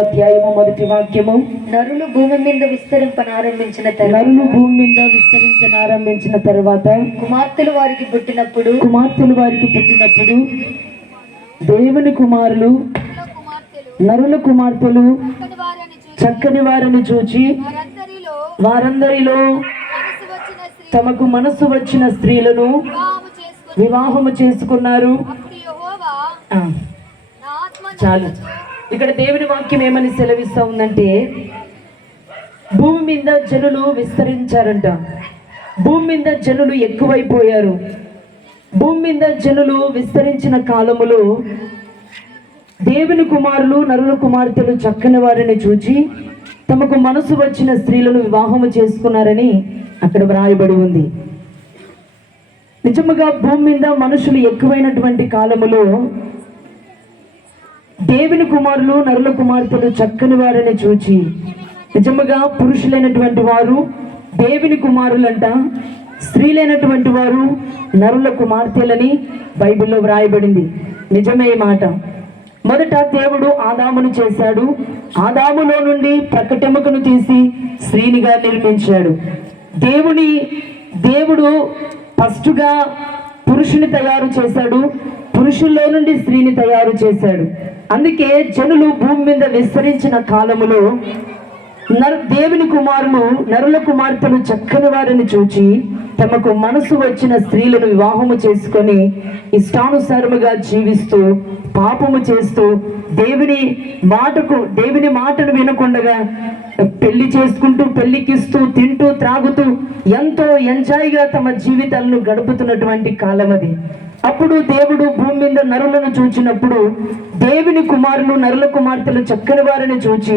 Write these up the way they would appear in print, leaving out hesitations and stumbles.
అధ్యాయము మొదటి వాక్యము. నరులు భూమి మీద విస్తరించనారంభించిన తర్వాత కుమార్తెలు వారికి పుట్టినప్పుడు దేవుని కుమారులు నరుల కుమార్తెలు చక్కని వారిని చూచి వారందరిలో తమకు మనసు వచ్చిన స్త్రీలను వివాహము చేసుకున్నారు. చాలు. ఇక్కడ దేవుని వాక్యం ఏమని సెలవిస్తా ఉందంటే, భూమి మీద జనులు విస్తరించారంట. భూమి మీద జనులు ఎక్కువైపోయారు. భూమి మీద జనులు విస్తరించిన కాలములో దేవుని కుమారులు నరుల కుమార్తెలు చక్కని వారిని చూచి తమకు మనసు వచ్చిన స్త్రీలను వివాహము చేసుకున్నారని అక్కడ వ్రాయబడి ఉంది. నిజముగా భూమి మీద మనుషులు ఎక్కువైనటువంటి కాలములో దేవుని కుమారులు నరుల కుమార్తెలు చక్కని వారిని చూచి, నిజముగా పురుషులైనటువంటి వారు దేవుని కుమారులంట, స్త్రీలైనటువంటి వారు నరుల కుమార్తెలని బైబిల్లో వ్రాయబడింది. నిజమే మాట. మొదట దేవుడు ఆదామును చేశాడు. ఆదాములో నుండి ప్రకటెముకను తీసి స్త్రీనిగా నిర్మించాడు. దేవుడు ఫస్ట్గా పురుషుని తయారు చేశాడు. పురుషుల్లో నుండి స్త్రీని తయారు చేశాడు. అందుకే జనులు భూమి మీద విస్తరించిన కాలములో దేవుని కుమారులు నరుల కుమార్తెలు చక్కని వారిని చూచి తమకు మనసు వచ్చిన స్త్రీలను వివాహము చేసుకొని ఇష్టానుసారముగా జీవిస్తూ పాపము చేస్తూ దేవుని మాటను వినకుండగా పెళ్లి చేసుకుంటూ పెళ్లికిస్తూ తింటూ త్రాగుతూ ఎంతో ఎంజాయ్గా తమ జీవితాలను గడుపుతున్నటువంటి కాలం అది. అప్పుడు దేవుడు భూమి మీద నరులను చూచినప్పుడు దేవుని కుమారులు నరుల కుమార్తెలు చక్కని వారిని చూచి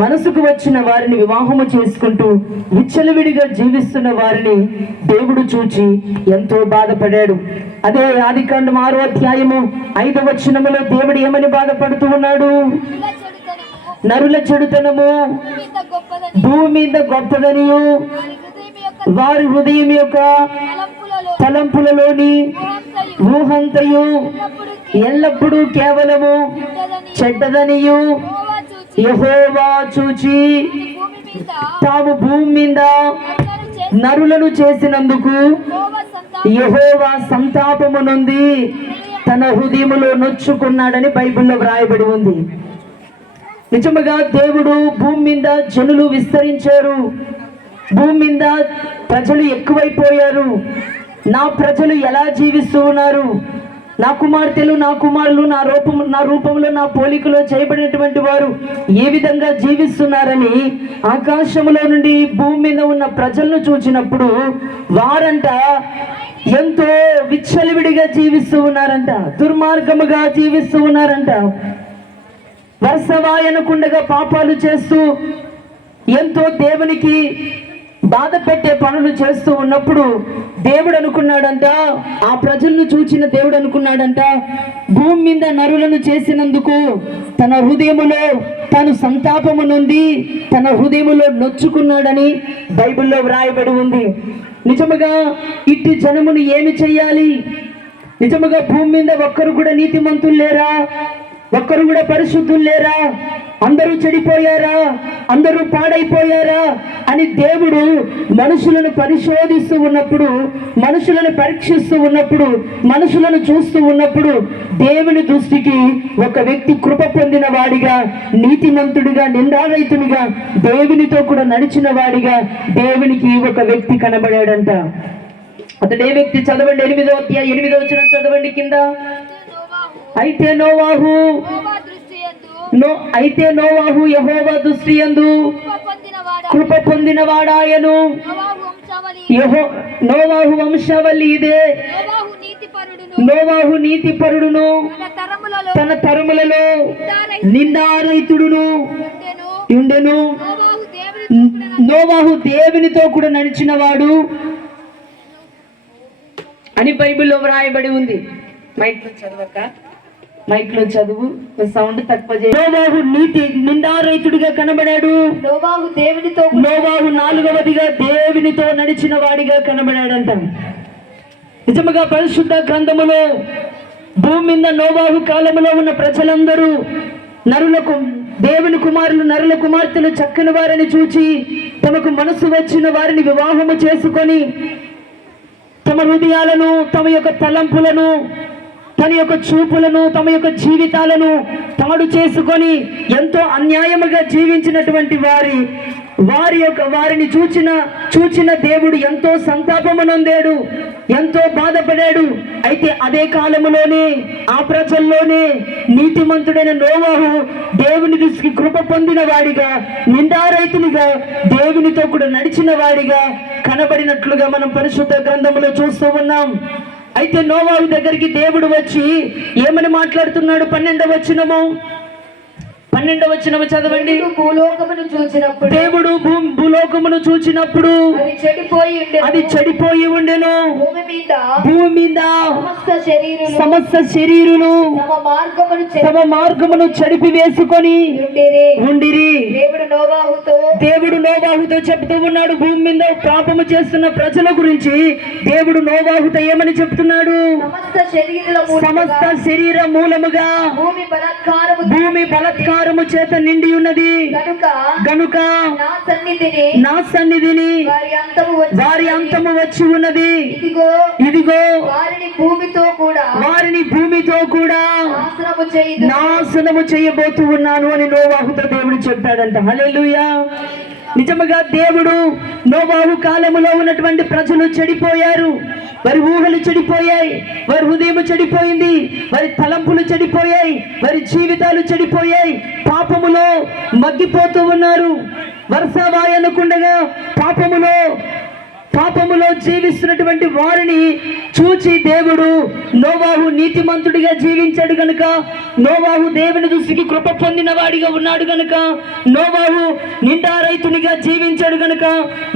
మనసుకు వచ్చిన వారిని వివాహము చేసుకుంటూ విచ్చలవిడిగా జీవిస్తున్న వారిని దేవుడు చూచి ఎంతో బాధపడాడు. అదే ఆదికాండం 6వ అధ్యాయము 5వ వచనములో దేవుడు ఏమని బాధపడుతూ ఉన్నాడు? నరుల చెడుతనము భూమి మీద గొప్పదనియు వారి హృదయం యొక్క తలంపులలోని ఊహంతయు ఎల్లప్పుడూ కేవలము చెడ్డదనియు యెహోవా చూచి తాము భూమి మీద నరులను చేసినందుకు యెహోవా సంతాపము నొంది తన హృదయములో నొచ్చుకున్నాడని బైబిల్లో వ్రాయబడి ఉంది. నిజముగా దేవుడు భూమి మీద జనులు విస్తరించారు. భూమి మీద ప్రజలు ఎక్కువైపోయారు. నా ప్రజలు ఎలా జీవిస్తూ ఉన్నారు? నా కుమార్తెలు నా కుమారులు నా రూపంలో నా పోలికలో చేయబడినటువంటి వారు ఏ విధంగా జీవిస్తున్నారని ఆకాశంలో నుండి భూమి మీద ఉన్న ప్రజలను చూచినప్పుడు వారంట ఎంతో విచ్చలవిడిగా జీవిస్తూ ఉన్నారంట, దుర్మార్గముగా జీవిస్తూ ఉన్నారంట. వర్షవాయనకుండగా పాపాలు చేస్తూ ఎంతో దేవునికి బాధ పెట్టే పనులు చేస్తూ ఉన్నప్పుడు దేవుడు అనుకున్నాడంట, ఆ ప్రజలను చూచిన దేవుడు అనుకున్నాడంట, భూమి మీద నరులను చేసినందుకు తన హృదయములో తాను సంతాపము నుండి తన హృదయములో నొచ్చుకున్నాడని బైబిల్లో వ్రాయబడి ఉంది. నిజముగా ఇట్టి జనమును ఏమి చెయ్యాలి? నిజముగా భూమి మీద ఒక్కరు కూడా నీతిమంతులు లేరా? ఒక్కరు కూడా పరిశుద్ధులు లేరా? అందరూ చెడిపోయారా? అందరూ పాడైపోయారా అని దేవుడు మనుషులను పరిశోధిస్తూ ఉన్నప్పుడు, మనుషులను పరీక్షిస్తూ ఉన్నప్పుడు, మనుషులను చూస్తూ ఉన్నప్పుడు దేవుని దృష్టికి ఒక వ్యక్తి కృప పొందిన వాడిగా, నీతిమంతుడిగా, నిందారహితునిగా, దేవునితో కూడా నడిచిన వాడిగా దేవునికి ఒక వ్యక్తి కనబడాడంట. అతడే వ్యక్తి చదవండి. 8వ అధ్యాయం 8వ వచనం చదవండి కింద. అయితే నోవాహు యెహోవా దృష్టి యందు కృప పొందిన వాడాయను. నోవాహు వంశావళి ఇదే. నోవాహు నీతిపరుడును తన తరములలో నిందారహితుడును ఉండెను. నోవాహు దేవునితో కూడా నడిచిన వాడు అని బైబిల్లో వ్రాయబడి ఉంది. మైక్లో చదువు, సౌండ్ తక్కువ చేయి. నోవాహు నిందారహితుడిగా కనబడాడు. నోవాహు 4వదిగా దేవునితో నడిచిన వాడిగా కనబడాడంట. నిజముగా పరిశుద్ధ గ్రంథములో భూమి మీద నోవాహు కాలంలో ఉన్న ప్రజలందరూ దేవుని కుమారులు నరుల కుమార్తెలు చక్కని వారిని చూచి తమకు మనసు వచ్చిన వారిని వివాహము చేసుకొని తమ హృదయాలను, తమ యొక్క తలంపులను, తన యొక్క చూపులను, తమ యొక్క జీవితాలను తాడు చేసుకొని ఎంతో అన్యాయముగా జీవించినటువంటి వారిని చూచిన దేవుడు ఎంతో సంతాపమునందాడు, ఎంతో బాధపడాడు. అయితే అదే కాలములోనే ఆ ప్రజల్లోనే నీతిమంతుడైన నోవాహు దేవుని దృష్టికి కృప పొందిన వాడిగా, నిందారైతునిగా, దేవునితో కూడా నడిచిన వాడిగా కనబడినట్లుగా మనం పరిశుద్ధ గ్రంథములో చూస్తూ ఉన్నాం. అయితే నోవాహు దగ్గరికి దేవుడు వచ్చి ఏమని మాట్లాడుతున్నాడు? 12వ వచనము చదవండి. భూలోకమును చూచినప్పుడు దేవుడు భూలోకమును చూచినప్పుడు అది చెడిపోయి ఉండెను. భూమి మీద సమస్త శరీరులు తమ మార్గమును చెడిపి వేసుకొని ఉండిరి. దేవుడు నోవాహుతో చెప్తూ ఉన్నాడు. భూమి మీద పాపము చేస్తున్న ప్రజల గురించి దేవుడు నోవాహుతో ఏమని చెప్తున్నాడు? సమస్త శరీర మూలముగా భూమి బలత్కారము చేత నిండి ఉన్నది గనుక నా సన్నిధిని వారి అంతము వచ్చి ఉన్నది. ఇదిగో వారిని భూమితో కూడా నాశనము చేయబోతూ ఉన్నాను అని నోవాహుతో దేవుడు చెప్పాడంట. హల్లెలూయా. నిజముగా దేవుడు నోవాహు కాలములో ఉన్నటువంటి ప్రజలు చెడిపోయారు. వారి ఊహలు చెడిపోయాయి, వారి హృదయం చెడిపోయింది, వారి తలంపులు చెడిపోయాయి, వారి జీవితాలు చెడిపోయాయి. పాపములో మగ్గిపోతూ ఉన్నారు. వర్షవాయి అనుకుండగా పాపములో జీవిస్తున్నటువంటి వారిని చూచి దేవుడు నోవాహు నీతిమంతుడిగా జీవించాడు గనుక, నోవాహు దేవుని దృష్టికి కృప పొందిన వాడిగా ఉన్నాడు గనుక, నోవాహు నిందారైతునిగా జీవించాడు గనుక,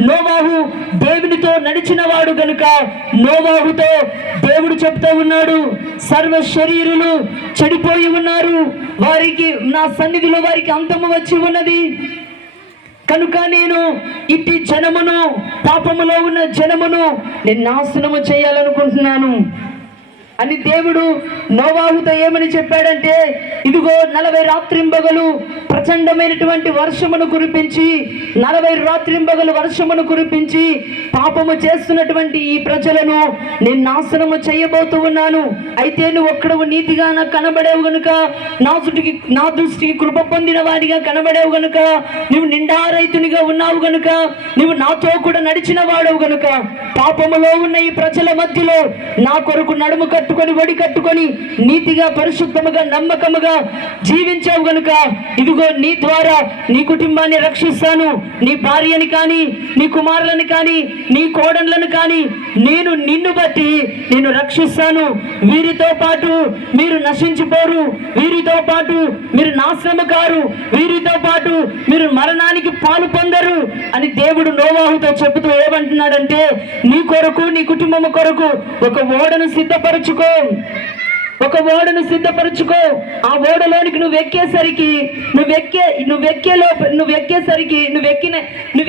నోవాహు దేవునితో నడిచిన వాడు గనుక నోవాహుతో దేవుడు చెప్తూ ఉన్నాడు, సర్వ శరీరులు చెడిపోయి ఉన్నారు, వారికి నా సన్నిధిలో వారికి అంతము వచ్చి ఉన్నది కనుక నేను ఇట్టి జనమును, పాపములో ఉన్న జనమును నేను నాశనము చేయాలనుకుంటున్నాను అని దేవుడు నోవాహుతో ఏమని చెప్పాడంటే, ఇదిగో 40 రాత్రింబగలు ప్రచండమైనటువంటి వర్షమును కురిపించి 40 రాత్రింబగలు వర్షమును కురిపించి పాపము చేస్తున్నటువంటి ఈ ప్రజలను నేను నాశనము చేయబోతూ ఉన్నాను. అయితే నువ్వు ఒక్కడవు నీతిగా నాకు కనబడేవు గనుక, నా దృష్టికి కృప పొందిన వాడిగా కనబడేవు గనుక, నువ్వు నిండారైతునిగా ఉన్నావు గనుక, నువ్వు నాతో కూడా నడిచిన వాడవు గనుక, పాపములో ఉన్న ఈ ప్రజల మధ్యలో నా కొరకు నడుము కట్టుకొని ఒడి కట్టుకొని నీతిగా పరిశుద్ధముగా నమ్మకముగా జీవించావు గనుక, ఇదిగో నీ ద్వారా నీ కుటుంబాన్ని రక్షిస్తాను. నీ భార్యని కానీ, నీ కుమారులను కానీ, నీ కోడన్లను కానీ నేను నిన్ను బట్టి నేను రక్షిస్తాను. వీరితో పాటు మీరు నశించిపోరు, వీరితో పాటు మీరు నాశనము కారు, వీరితో పాటు మీరు మరణానికి పాలు పొందరు అని దేవుడు నోవాహుతో చెబుతూ ఏమంటున్నాడంటే, నీ కొరకు నీ కుటుంబం కొరకు ఒక ఓడను సిద్ధపరచుకో, ఒక ఓడను సిద్ధపరచుకో. ఆ ఓడలోనికి నువ్వు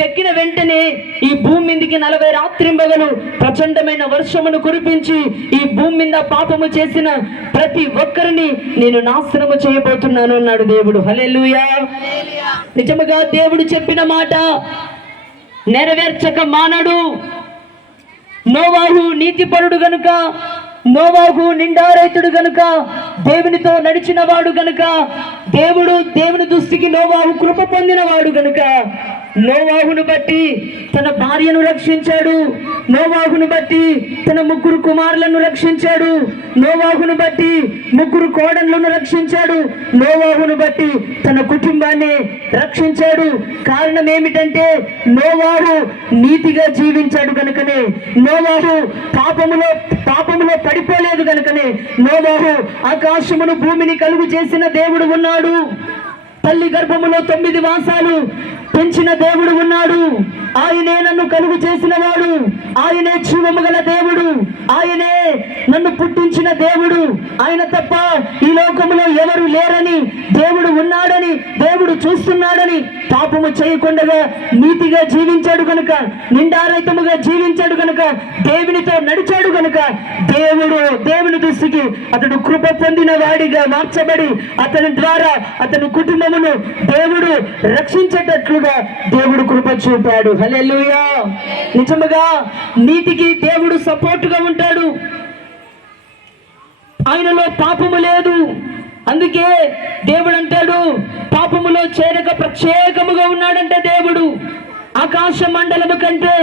ఎక్కిన వెంటనే ఈ భూమి మీదకి 40 రాత్రింబగలు ప్రచండమైన వర్షమును కురిపించి ఈ భూమి మీద పాపము చేసిన ప్రతి ఒక్కరిని నేను నాశనము చేయబోతున్నాను అన్నాడు దేవుడు. హల్లెలూయా. నిజముగా దేవుడు చెప్పిన మాట నెరవేర్చక మానడు. నోవాహు నీతిపరుడు గనుక, నోవాహు నిండారైతుడు గనుక, దేవునితో నడిచిన వాడు గనుక, దేవుని దృష్టికి నోవాహు కృప పొందిన వాడు గనుక నోవాహును బట్టి తన భార్యను రక్షించాడు, నోవాహును బట్టి తన 3 కుమారులను రక్షించాడు, నోవాహును బట్టి 3 కోడళ్లను రక్షించాడు, నోవాహును బట్టి తన కుటుంబాన్ని రక్షించాడు. కారణం ఏమిటంటే నోవాహు నీతిగా జీవించాడు కనుకనే, నోవాహు పాపములో పడిపోలేదు కనుకనే, నోవాహు ఆకాశమును భూమిని కలుగు చేసిన దేవుడు ఉన్నాడు. తల్లి గర్భములో 9 మాసాలు పెంచిన దేవుడు ఉన్నాడు. ఆయనే నన్ను కలుగు చేసిన వాడు, ఆయనే జీవము గల దేవుడు, ఆయనే నన్ను పుట్టించిన దేవుడు. ఆయన తప్ప ఈ లోకంలో ఎవరు లేరని, దేవుడు ఉన్నాడని, దేవుడు చూస్తున్నాడని, పాపము చేయకుండా నీతిగా జీవించాడు కనుక, నిండారైతముగా జీవించాడు కనుక, దేవునితో నడిచాడు కనుక దేవుని దృష్టికి అతడు కృప పొందిన వాడిగా మార్చబడి, అతని ద్వారా అతని కుటుంబమును దేవుడు రక్షించేటట్లుగా దేవుడు కృప చూపాడు. హల్లెలూయా. నిజముగా నీతికి దేవుడు సపోర్టుగా ఉంటాడు. ఆయనలో పాపము లేదు. అందుకే దేవుడు అంటాడు, పాపములో చేరక ప్రత్యేకముగా ఉన్నాడంటే దేవుడు ఆకాశ మండలము కంటే